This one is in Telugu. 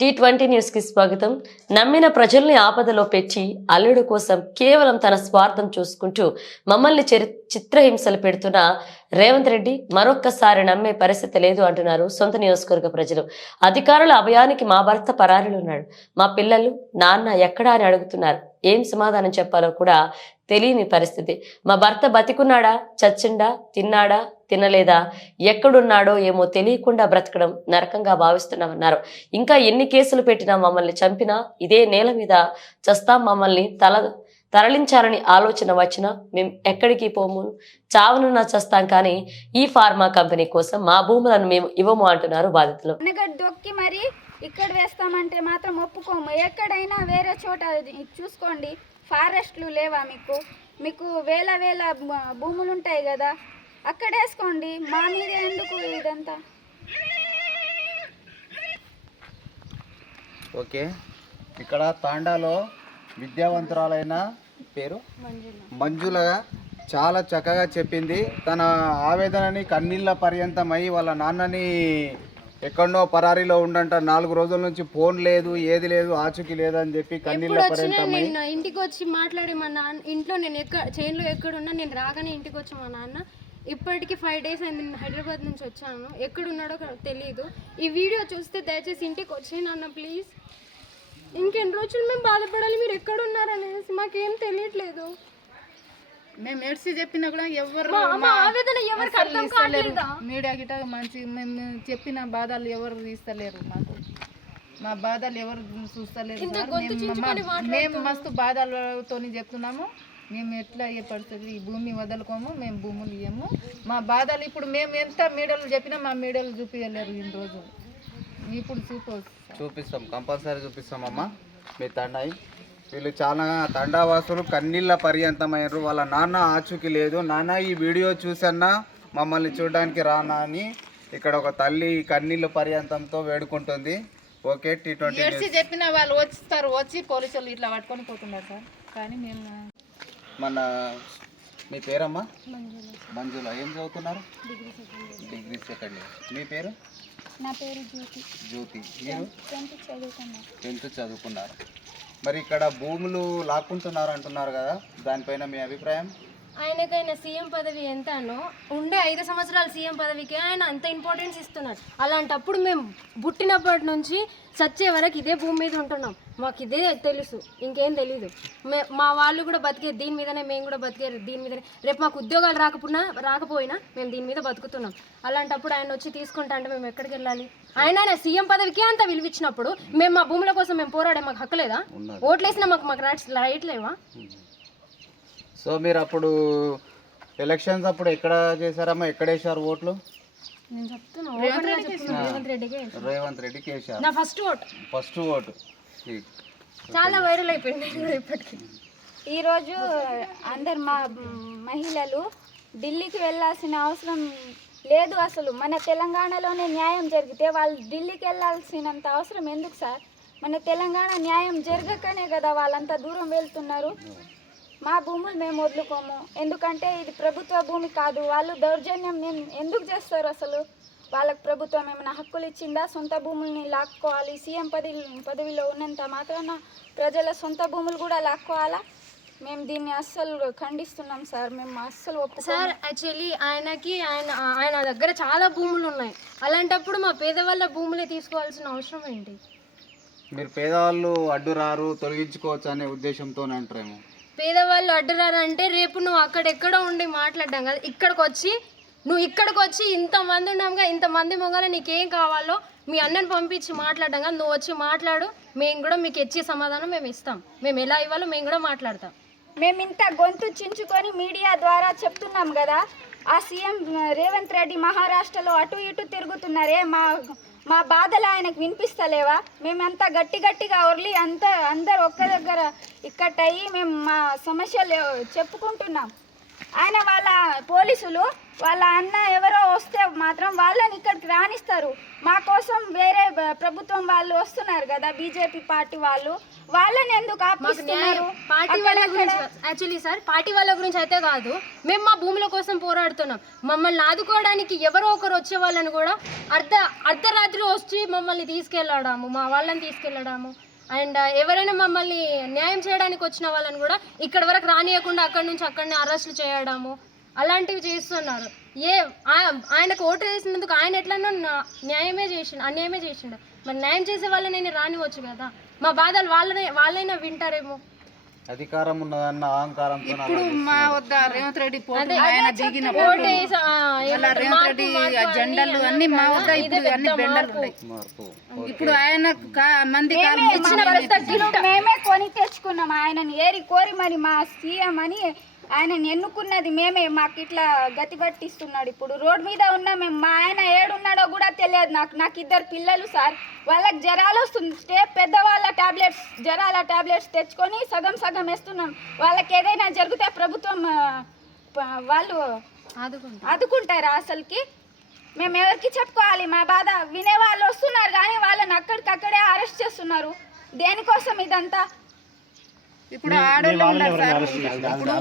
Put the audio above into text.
T20 న్యూస్ కి స్వాగతం. నమ్మిన ప్రజల్ని ఆపదలో పెట్టి అల్లుడు కోసం కేవలం తన స్వార్థం చూసుకుంటూ మమ్మల్ని చిత్రహింసలు పెడుతున్న రేవంత్ రెడ్డి మరొక్కసారి నమ్మే పరిస్థితి లేదు అంటున్నారు సొంత నియోజకవర్గ ప్రజలు. అధికారుల అభయానికి మా భర్త పరారీలో ఉన్నాడు, మా పిల్లలు నాన్న ఎక్కడా అని అడుగుతున్నారు. ఏం సమాధానం చెప్పాలో కూడా తెలియని పరిస్థితి. మా భర్త బతికున్నాడా, చచ్చిండా, తిన్నాడా, తినలేదా, ఎక్కడున్నాడో ఏమో తెలియకుండా బ్రతకడం నరకంగా భావిస్తున్నామన్నారు. ఇంకా ఎన్ని కేసులు పెట్టినా, మమ్మల్ని చంపినా ఇదే నేల మీద చస్తాం, మమ్మల్ని తరలించాలని ఆలోచన వచ్చినా మేము ఎక్కడికి పోము, చావునున్నా చస్తాం, కానీ ఈ ఫార్మా కంపెనీ కోసం మా భూములను మేము ఇవ్వము అంటున్నారు బాధితులు. దొక్కి మరి ఇక్కడ వేస్తామంటే మాత్రం ఒప్పుకోము. ఎక్కడైనా వేరే చోట చూసుకోండి. ఫారెస్ట్లు లేవా మీకు? మీకు వేల వేల భూములు ఉంటాయి కదా, అక్కడ వేసుకోండి. మా మీద ఎందుకు ఇదంతా? ఓకే, ఇక్కడ తాండాలో విద్యావంతురాలైన పేరు మంజుల చాలా చక్కగా చెప్పింది. తన ఆవేదనని కన్నీళ్ళ పర్యంతమై వాళ్ళ నాన్నని ఎక్కడో పరారీలో ఉండంట, 4 రోజుల నుంచి ఫోన్ లేదు, ఏది లేదు, ఆచూకీ లేదు అని చెప్పి కన్నీళ్ళ పర్యంతమై ఇంటికి వచ్చి మాట్లాడి మా నాన్న ఇంట్లో నేను చైన్లో ఎక్కడున్నా నేను రాగానే ఇంటికి వచ్చి మా నాన్న ఇప్పటికి 5 days అయింది, హైదరాబాద్ నుంచి వచ్చాను, ఎక్కడున్నాడో తెలియదు. ఈ వీడియో చూస్తే దయచేసి ఇంటికి వచ్చి నాన్న ప్లీజ్, ఇంకెన్ని రోజులు మేము బాధపడాలి, మీరు ఎక్కడున్నారనేసి మాకేం తెలియట్లేదు. మేము ఎడ్సి చెప్పినా కూడా ఎవరు మీడియా గిట మంచి మేము చెప్పిన బాధలు ఎవరు తీస్తలేరు. మా బాధలు ఎవరు చూస్తలేరు. మేము మస్తు బాధలతో చెప్తున్నాము. మేము ఎట్లా ఏ పడుతుంది, ఈ భూమి వదులుకోము, మేము భూములు ఇవ్వము. మా బాధలు ఇప్పుడు మేము ఎంత మీడియాలు చెప్పినా మా మీడియాలు చూపించలేరు. ఇన్ని రోజులు ఇప్పుడు చూపిస్తాం, కంపల్సరీ చూపిస్తామమ్మా. మీ తండాయి వీళ్ళు చాలా తండావాసులు కన్నీళ్ళ పర్యంతమయ్యారు. వాళ్ళ నాన్న ఆచూకీ లేదు. నాన్న ఈ వీడియో చూసన్నా మమ్మల్ని చూడడానికి రానా అని ఇక్కడ ఒక తల్లి కన్నీళ్ళ పర్యంతంతో వేడుకుంటుంది. ఓకే, T20 చెప్పిన వాళ్ళు వస్తారు, వచ్చి పోలీసులు ఇట్లా పట్టుకొని పోతున్నారు సార్. కానీ మేము మన మీ పేరమ్మా? మంజుల. ఏం చదువుతున్నారు? Degree second year. మీ పేరు? నా పేరు జ్యోతి. జ్యోతి. మీరు? 10th చదువుకున్నారు. మరి ఇక్కడ భూములు లాక్కుంటున్నారు అంటున్నారు కదా, దానిపైన మీ అభిప్రాయం? ఆయనకైనా సీఎం పదవి ఎంతనో ఉండే 5 సంవత్సరాలు సీఎం పదవికి ఆయన అంత ఇంపార్టెన్స్ ఇస్తున్నాడు. అలాంటప్పుడు మేము పుట్టినప్పటి నుంచి చచ్చే వరకు ఇదే భూమి మీద ఉంటున్నాం, మాకు ఇదే తెలుసు, ఇంకేం తెలీదు. మా వాళ్ళు కూడా బతికే దీని మీదనే, మేము కూడా బతికే దీని మీదనే. రేపు మాకు ఉద్యోగాలు రాకపోయినా మేము దీని మీద బతుకుతున్నాం. అలాంటప్పుడు ఆయన వచ్చి తీసుకుంటా అంటే మేము ఎక్కడికి వెళ్ళాలి? ఆయన సీఎం పదవికి అంత విలువిచ్చినప్పుడు మేము మా భూముల కోసం మేము పోరాడే మాకు హక్కు లేదా? ఓట్లేసినా మాకు రైట్ లేవా? సో మీరు అప్పుడు ఎలక్షన్స్ అప్పుడు ఎక్కడ చేశారమ్మా? ఎక్కడ వేసారు ఓట్లు? నేను చెప్తున్నా రేవంత్ రెడ్డికి వేసారు. నా ఫస్ట్ ఓటు చాలా వైరల్ అయిపోయింది ఇప్పటికి. ఈరోజు అందరు మా మహిళలు ఢిల్లీకి వెళ్ళాల్సిన అవసరం లేదు. అసలు మన తెలంగాణలోనే న్యాయం జరిగితే వాళ్ళు ఢిల్లీకి వెళ్ళాల్సినంత అవసరం ఎందుకు సార్? మన తెలంగాణ న్యాయం జరగకనే కదా వాళ్ళంతా దూరం వెళ్తున్నారు. మా భూములు మేము వదులుకోము, ఎందుకంటే ఇది ప్రభుత్వ భూమి కాదు. వాళ్ళు దౌర్జన్యం ఎందుకు చేస్తారు? అసలు వాళ్ళకు ప్రభుత్వం ఏమైనా హక్కులు ఇచ్చిందా? సొంత భూముల్ని లాక్కోవాలి. సీఎం పదవిలో ఉన్నంత మాత్రాన ప్రజల సొంత భూములు కూడా లాక్కోవాలా? మేము దీన్ని అస్సలు ఖండిస్తున్నాం సార్. మేము అస్సలు సార్ యాక్చువల్లీ ఆయన దగ్గర చాలా భూములు ఉన్నాయి. అలాంటప్పుడు మా పేదవాళ్ళ భూములే తీసుకోవాల్సిన అవసరం ఏంటి? మీరు పేదవాళ్ళు అడ్డురారు, తొలగించుకోవచ్చు అనే ఉద్దేశంతో అంటారేమో. పేదవాళ్ళు అడ్డురారంటే రేపు నువ్వు అక్కడెక్కడో ఉండి మాట్లాడ్డాం కదా, ఇక్కడికి వచ్చి ఇంతమంది ఉన్నాముగా, ఇంతమంది మొగాలు నీకేం కావాలో మీ అన్నని పంపించి మాట్లాడ్డాం కదా, నువ్వు వచ్చి మాట్లాడు, మేము కూడా మీకు ఇచ్చే సమాధానం మేము ఇస్తాం. మేము ఎలా ఇవ్వాలో మేము కూడా మాట్లాడతాం. మేము ఇంత గొంతు చించుకొని మీడియా ద్వారా చెప్తున్నాం కదా, ఆ సీఎం రేవంత్ రెడ్డి మహారాష్ట్రలో అటు ఇటు తిరుగుతున్నారే, మా బాధలు ఆయనకు వినిపిస్తలేవా? మేమంతా గట్టిగా ఒర్లి అందరు ఒక్క దగ్గర ఇక్కట్టయి మేము మా సమస్యలు చెప్పుకుంటున్నాం. ఆయన వాళ్ళ పోలీసులు వాళ్ళ అన్న ఎవరో వస్తే మాత్రం వాళ్ళని ఇక్కడికి రానిస్తారు. మా కోసం వేరే ప్రభుత్వం వాళ్ళు వస్తున్నారు కదా, బీజేపీ పార్టీ వాళ్ళు, వాళ్ళని ఎందుకు ఆపిస్తున్నారు? పార్టీ వాళ్ళ గురించి యాక్చువల్లీ సార్ పార్టీ వాళ్ళ గురించి అయితే కాదు, మేము మా భూముల కోసం పోరాడుతున్నాం. మమ్మల్ని ఆదుకోవడానికి ఎవరో ఒకరు వచ్చే వాళ్ళని కూడా అర్ధరాత్రి వచ్చి మమ్మల్ని తీసుకెళ్ళడము, మా వాళ్ళని తీసుకెళ్ళడము, అండ్ ఎవరైనా మమ్మల్ని న్యాయం చేయడానికి వచ్చిన వాళ్ళని కూడా ఇక్కడ వరకు రానియకుండా అక్కడి నుంచి అక్కడనే అరెస్టులు చేయడము అలాంటివి చేస్తున్నారు. ఆయనకు ఓటు వేసినందుకు ఆయన ఎట్లనో అన్యాయమే చేసిండు. మరి న్యాయం చేసే వాళ్ళని రానివచ్చు కదా, మా బాధలు వాళ్ళైనా వింటారేమో. అధికారం ఉన్నదన్న అహంకారంతో ఇప్పుడు మా వద్ద రేవంత్ రెడ్డి పోటీ ఆయన దిగినప్పుడు రేవంత్ రెడ్డి జెండాలు అన్ని మా వద్ద ఇప్పుడు అన్ని బెండలు ఉన్నాయి. ఇప్పుడు ఆయన మంది మేమే కొని తెచ్చుకున్నాం. ఆయనని ఏరి కోరి మరి మా సీఎం అని ఆయనని ఎన్నుకున్నది మేమే. మాకు ఇట్లా గతి పట్టిస్తున్నాడు. ఇప్పుడు రోడ్ మీద ఉన్నా మేము. మా ఆయన ఏడున్నాడో కూడా తెలియదు నాకు 2 పిల్లలు సార్. వాళ్ళకి జ్వరాలు వస్తుంది. పెద్దవాళ్ళ జ్వరాల టాబ్లెట్స్ తెచ్చుకొని సగం వేస్తున్నాం. వాళ్ళకి ఏదైనా జరిగితే ప్రభుత్వం వాళ్ళు ఆదుకుంటారా? అసలుకి మేము ఎవరికి చెప్పుకోవాలి మా బాధ? వినే వాళ్ళు వస్తున్నారు కానీ వాళ్ళని అక్కడికక్కడే అరెస్ట్ చేస్తున్నారు. దేనికోసం ఇదంతా? ఇప్పుడు ఆడోళ్ళు ఉన్నారు సార్. ఇప్పుడు